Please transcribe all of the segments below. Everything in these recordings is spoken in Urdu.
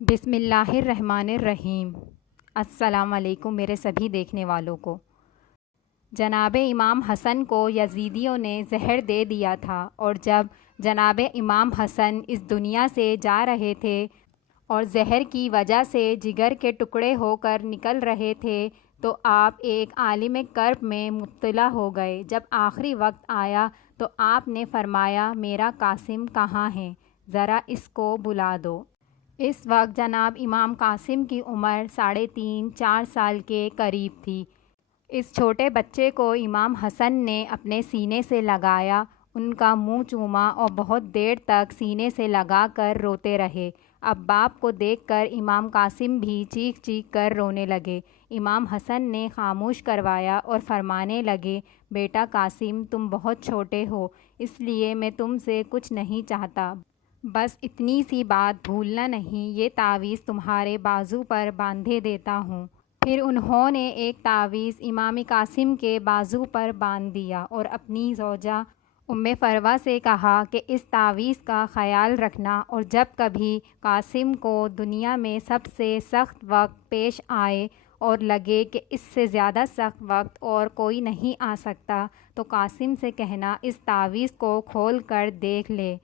بسم اللہ الرحمن الرحیم۔ السلام علیکم میرے سبھی دیکھنے والوں کو۔ جناب امام حسن کو یزیدیوں نے زہر دے دیا تھا، اور جب جناب امام حسن اس دنیا سے جا رہے تھے اور زہر کی وجہ سے جگر کے ٹکڑے ہو کر نکل رہے تھے تو آپ ایک عالم کرب میں مبتلا ہو گئے۔ جب آخری وقت آیا تو آپ نے فرمایا، میرا قاسم کہاں ہے؟ ذرا اس کو بلا دو۔ اس وقت جناب امام قاسم کی عمر 3.5-4 سال کے قریب تھی۔ اس چھوٹے بچے کو امام حسن نے اپنے سینے سے لگایا، ان کا منہ چوما اور بہت دیر تک سینے سے لگا کر روتے رہے۔ اب باپ کو دیکھ کر امام قاسم بھی چیخ چیخ کر رونے لگے۔ امام حسن نے خاموش کروایا اور فرمانے لگے، بیٹا قاسم، تم بہت چھوٹے ہو، اس لیے میں تم سے کچھ نہیں چاہتا، بس اتنی سی بات بھولنا نہیں، یہ تعویذ تمہارے بازو پر باندھے دیتا ہوں۔ پھر انہوں نے ایک تعویذ امام قاسم کے بازو پر باندھ دیا اور اپنی زوجہ فروہ سے کہا کہ اس تعویذ کا خیال رکھنا، اور جب کبھی قاسم کو دنیا میں سب سے سخت وقت پیش آئے اور لگے کہ اس سے زیادہ سخت وقت اور کوئی نہیں آ سکتا تو قاسم سے کہنا، اس تعویذ کو کھول کر دیکھ لے۔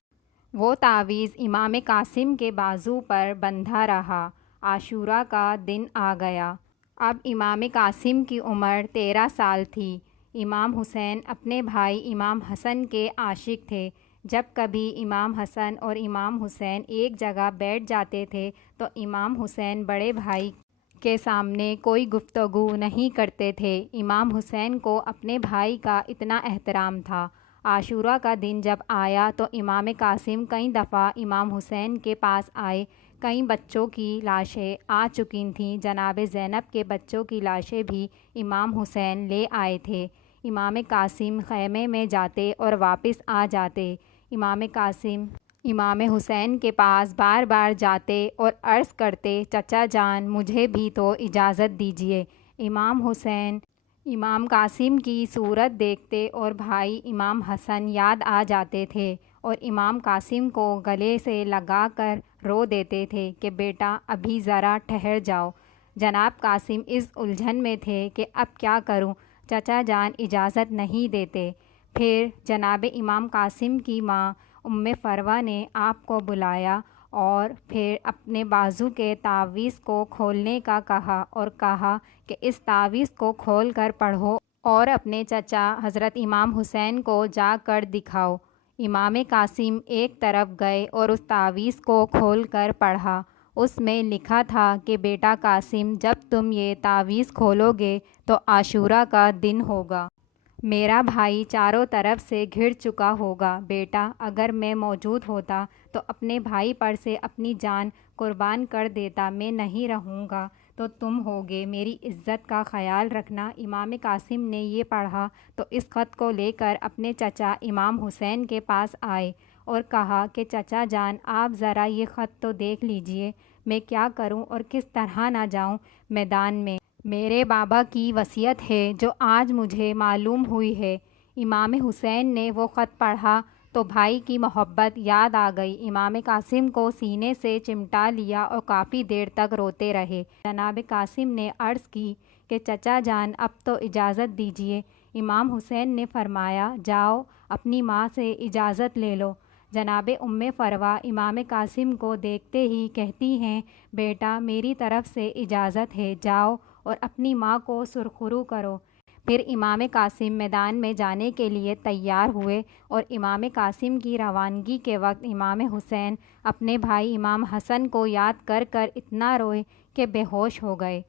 وہ تعویذ امام قاسم کے بازو پر بندھا رہا۔ عاشوراء کا دن آ گیا۔ اب امام قاسم کی عمر 13 سال تھی۔ امام حسین اپنے بھائی امام حسن کے عاشق تھے۔ جب کبھی امام حسن اور امام حسین ایک جگہ بیٹھ جاتے تھے تو امام حسین بڑے بھائی کے سامنے کوئی گفتگو نہیں کرتے تھے۔ امام حسین کو اپنے بھائی کا اتنا احترام تھا۔ عاشوراء کا دن جب آیا تو امام قاسم کئی دفعہ امام حسین کے پاس آئے۔ کئی بچوں کی لاشیں آ چکی تھیں، جناب زینب کے بچوں کی لاشیں بھی امام حسین لے آئے تھے۔ امام قاسم خیمے میں جاتے اور واپس آ جاتے۔ امام قاسم امام حسین کے پاس بار بار جاتے اور عرض کرتے، چچا جان، مجھے بھی تو اجازت دیجیے۔ امام حسین امام قاسم کی صورت دیکھتے اور بھائی امام حسن یاد آ جاتے تھے اور امام قاسم کو گلے سے لگا کر رو دیتے تھے کہ بیٹا ابھی ذرا ٹھہر جاؤ۔ جناب قاسم اس الجھن میں تھے کہ اب کیا کروں، چچا جان اجازت نہیں دیتے۔ پھر جناب امام قاسم کی ماں فروہ نے آپ کو بلایا اور پھر اپنے بازو کے تعویذ کو کھولنے کا کہا اور کہا کہ اس تعویذ کو کھول کر پڑھو اور اپنے چچا حضرت امام حسین کو جا کر دکھاؤ۔ امام قاسم ایک طرف گئے اور اس تعویذ کو کھول کر پڑھا۔ اس میں لکھا تھا کہ بیٹا قاسم، جب تم یہ تعویذ کھولو گے تو عاشوراء کا دن ہوگا۔ میرا بھائی چاروں طرف سے گھر چکا ہوگا۔ بیٹا اگر میں موجود ہوتا تو اپنے بھائی پر سے اپنی جان قربان کر دیتا۔ میں نہیں رہوں گا تو تم ہوگے، میری عزت کا خیال رکھنا۔ امام قاسم نے یہ پڑھا تو اس خط کو لے کر اپنے چچا امام حسین کے پاس آئے اور کہا کہ چچا جان، آپ ذرا یہ خط تو دیکھ لیجئے، میں کیا کروں اور کس طرح نہ جاؤں میدان میں۔ میرے بابا کی وصیت ہے جو آج مجھے معلوم ہوئی ہے۔ امام حسین نے وہ خط پڑھا تو بھائی کی محبت یاد آ گئی۔ امام قاسم کو سینے سے چمٹا لیا اور کافی دیر تک روتے رہے۔ جناب قاسم نے عرض کی کہ چچا جان اب تو اجازت دیجیے۔ امام حسین نے فرمایا، جاؤ اپنی ماں سے اجازت لے لو۔ جناب فروہ امام قاسم کو دیکھتے ہی کہتی ہیں، بیٹا میری طرف سے اجازت ہے، جاؤ اور اپنی ماں کو سرخرو کرو۔ پھر امام قاسم میدان میں جانے کے لیے تیار ہوئے اور امام قاسم کی روانگی کے وقت امام حسین اپنے بھائی امام حسن کو یاد کر کر اتنا روئے کہ بے ہوش ہو گئے۔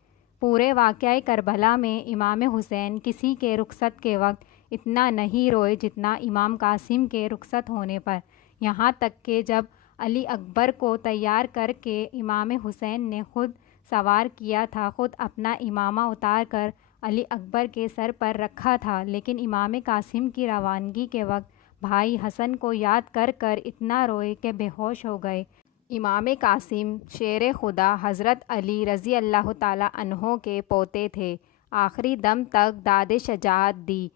پورے واقعہ کربلا میں امام حسین کسی کے رخصت کے وقت اتنا نہیں روئے جتنا امام قاسم کے رخصت ہونے پر، یہاں تک کہ جب علی اکبر کو تیار کر کے امام حسین نے خود سوار کیا تھا، خود اپنا امامہ اتار کر علی اکبر کے سر پر رکھا تھا، لیکن امام قاسم کی روانگی کے وقت بھائی حسن کو یاد کر کر اتنا روئے کہ بے ہوش ہو گئے۔ امام قاسم شیر خدا حضرت علی رضی اللہ تعالیٰ عنہ کے پوتے تھے۔ آخری دم تک داد شجاعت دی،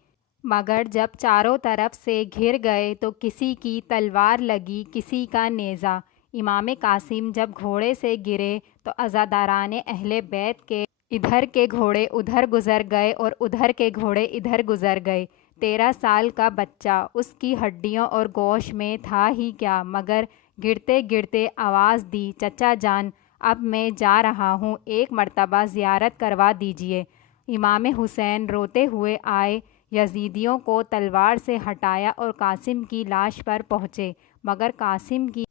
مگر جب چاروں طرف سے گھر گئے تو کسی کی تلوار لگی، کسی کا نیزہ۔ امام قاسم جب گھوڑے سے گرے تو عزاداران اہل بیت کے ادھر کے گھوڑے ادھر گزر گئے اور ادھر کے گھوڑے ادھر گزر گئے۔ 13 سال کا بچہ، اس کی ہڈیوں اور گوشت میں تھا ہی کیا، مگر گرتے گرتے آواز دی، چچا جان اب میں جا رہا ہوں، ایک مرتبہ زیارت کروا دیجئے۔ امام حسین روتے ہوئے آئے، یزیدیوں کو تلوار سے ہٹایا اور قاسم کی لاش پر پہنچے، مگر قاسم کی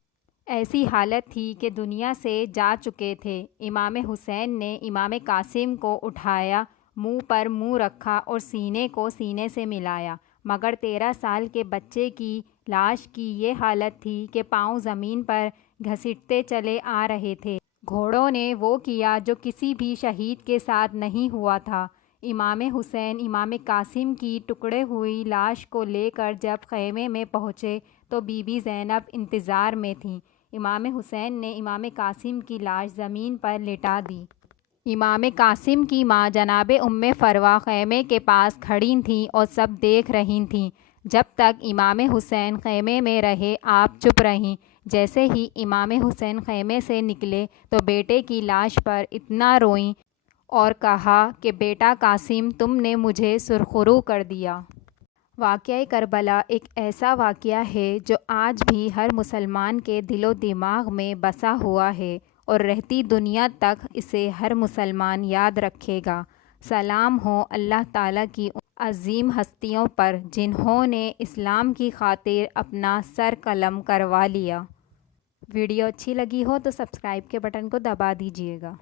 ایسی حالت تھی کہ دنیا سے جا چکے تھے۔ امام حسین نے امام قاسم کو اٹھایا، منہ پر منہ رکھا اور سینے کو سینے سے ملایا، مگر 13 سال کے بچے کی لاش کی یہ حالت تھی کہ پاؤں زمین پر گھسیٹتے چلے آ رہے تھے۔ گھوڑوں نے وہ کیا جو کسی بھی شہید کے ساتھ نہیں ہوا تھا۔ امام حسین امام قاسم کی ٹکڑے ہوئی لاش کو لے کر جب خیمے میں پہنچے تو بی بی زینب انتظار میں تھیں۔ امام حسین نے امام قاسم کی لاش زمین پر لٹا دی۔ امام قاسم کی ماں جناب ام فروہ خیمے کے پاس کھڑی تھیں اور سب دیکھ رہی تھیں۔ جب تک امام حسین خیمے میں رہے آپ چپ رہیں۔ جیسے ہی امام حسین خیمے سے نکلے تو بیٹے کی لاش پر اتنا روئیں اور کہا کہ بیٹا قاسم تم نے مجھے سرخرو کر دیا۔ واقعہ کربلا ایک ایسا واقعہ ہے جو آج بھی ہر مسلمان کے دل و دماغ میں بسا ہوا ہے اور رہتی دنیا تک اسے ہر مسلمان یاد رکھے گا۔ سلام ہو اللہ تعالیٰ کی ان عظیم ہستیوں پر جنہوں نے اسلام کی خاطر اپنا سر قلم کروا لیا۔ ویڈیو اچھی لگی ہو تو سبسکرائب کے بٹن کو دبا دیجیے گا۔